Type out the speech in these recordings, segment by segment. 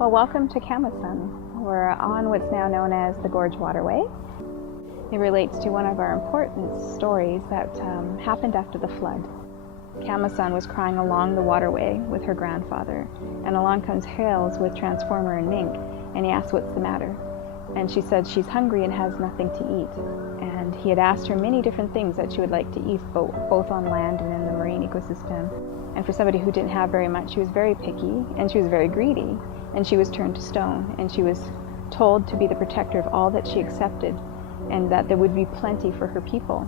Well, welcome to Camason. We're on what's now known as the Gorge Waterway. It relates to one of our important stories that happened after the flood. Camason was crying along the waterway with her grandfather, and along comes Hales with Transformer and Mink, and he asks what's the matter. And she said she's hungry and has nothing to eat. And he had asked her many different things that she would like to eat, both on land and in the marine ecosystem. And for somebody who didn't have very much, she was very picky and she was very greedy. And she was turned to stone, and she was told to be the protector of all that she accepted, and that there would be plenty for her people.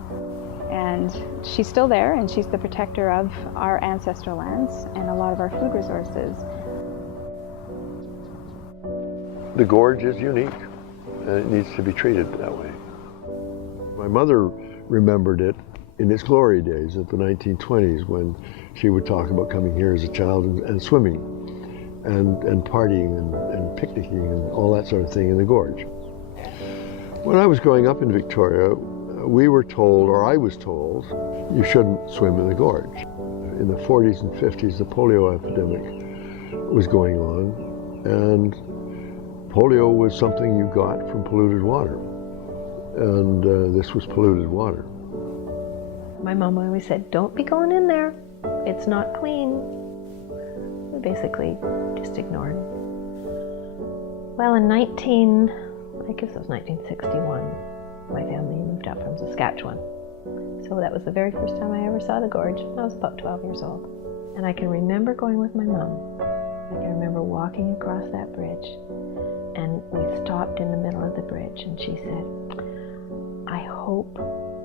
And she's still there, and she's the protector of our ancestral lands and a lot of our food resources. The gorge is unique, and it needs to be treated that way. My mother remembered it in its glory days of the 1920s, when she would talk about coming here as a child and swimming and partying and picnicking and all that sort of thing in the gorge. When I was growing up in Victoria, we were told, or I was told, you shouldn't swim in the gorge. In the 40s and 50s, the polio epidemic was going on, and polio was something you got from polluted water, and this was polluted water. My mom always said, don't be going in there, it's not clean. We basically just ignored. Well, in I guess it was 1961, my family moved up from Saskatchewan. So that was the very first time I ever saw the gorge. I was about 12 years old. And I can remember going with my mom. I can remember walking across that bridge, and we stopped in the middle of the bridge, and she said, I hope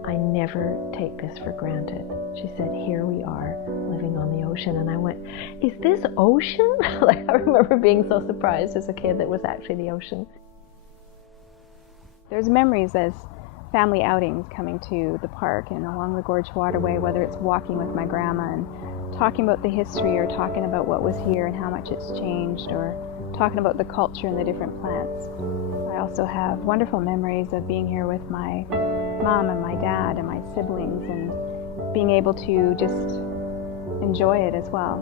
I never take this for granted. She said, here we are living on the ocean. And I went, is this ocean? Like, I remember being so surprised as a kid that it was actually the ocean. There's memories as family outings coming to the park and along the Gorge Waterway, whether it's walking with my grandma and talking about the history, or talking about what was here and how much it's changed, or talking about the culture and the different plants. I also have wonderful memories of being here with my mom and my dad and my siblings, and being able to just enjoy it as well.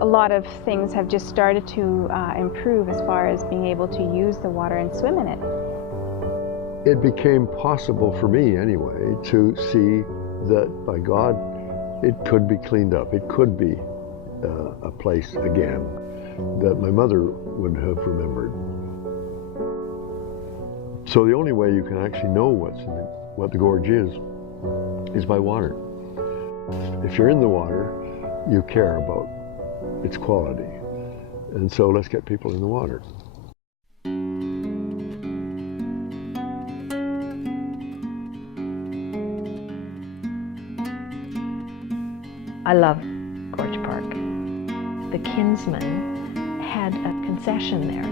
A lot of things have just started to improve as far as being able to use the water and swim in it. It became possible for me, anyway, to see that, by God, it could be cleaned up. It could be a place again that my mother would have remembered. So the only way you can actually know what the gorge is by water. If you're in the water, you care about its quality. And so let's get people in the water. I love Gorge Park. The Kinsman had a concession there.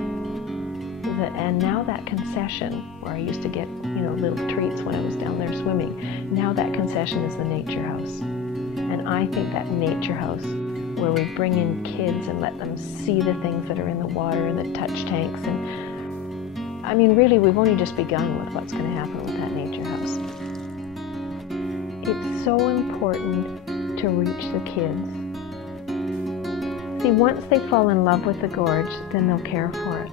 And now that concession, where I used to get, little treats when I was down there swimming, now that concession is the nature house. And I think that nature house, where we bring in kids and let them see the things that are in the water and the touch tanks, and I mean, really, we've only just begun with what's going to happen with that nature house. It's so important to reach the kids. See, once they fall in love with the gorge, then they'll care for it.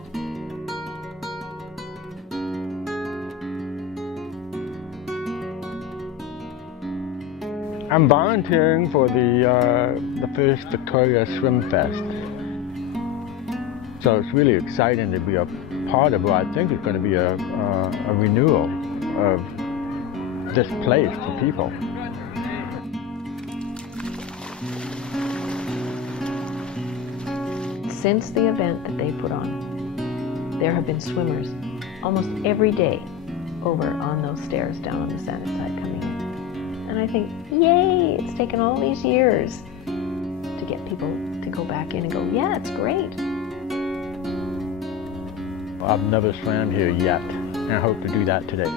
I'm volunteering for the first Victoria Swim Fest. So it's really exciting to be a part of what I think is going to be a renewal of this place for people. Since the event that they put on, there have been swimmers almost every day over on those stairs down on the Sanded side coming in. And I think, yay, it's taken all these years to get people to go back in and go, yeah, it's great. I've never swam here yet, and I hope to do that today.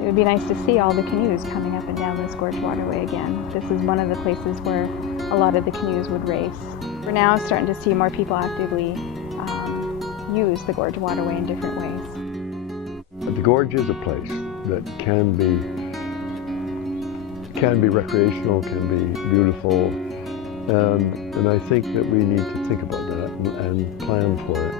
It would be nice to see all the canoes coming up and down this Gorge Waterway again. This is one of the places where a lot of the canoes would race. We're now starting to see more people actively use the Gorge waterway in different ways. But the Gorge is a place that can be recreational, can be beautiful, and I think that we need to think about that and plan for it.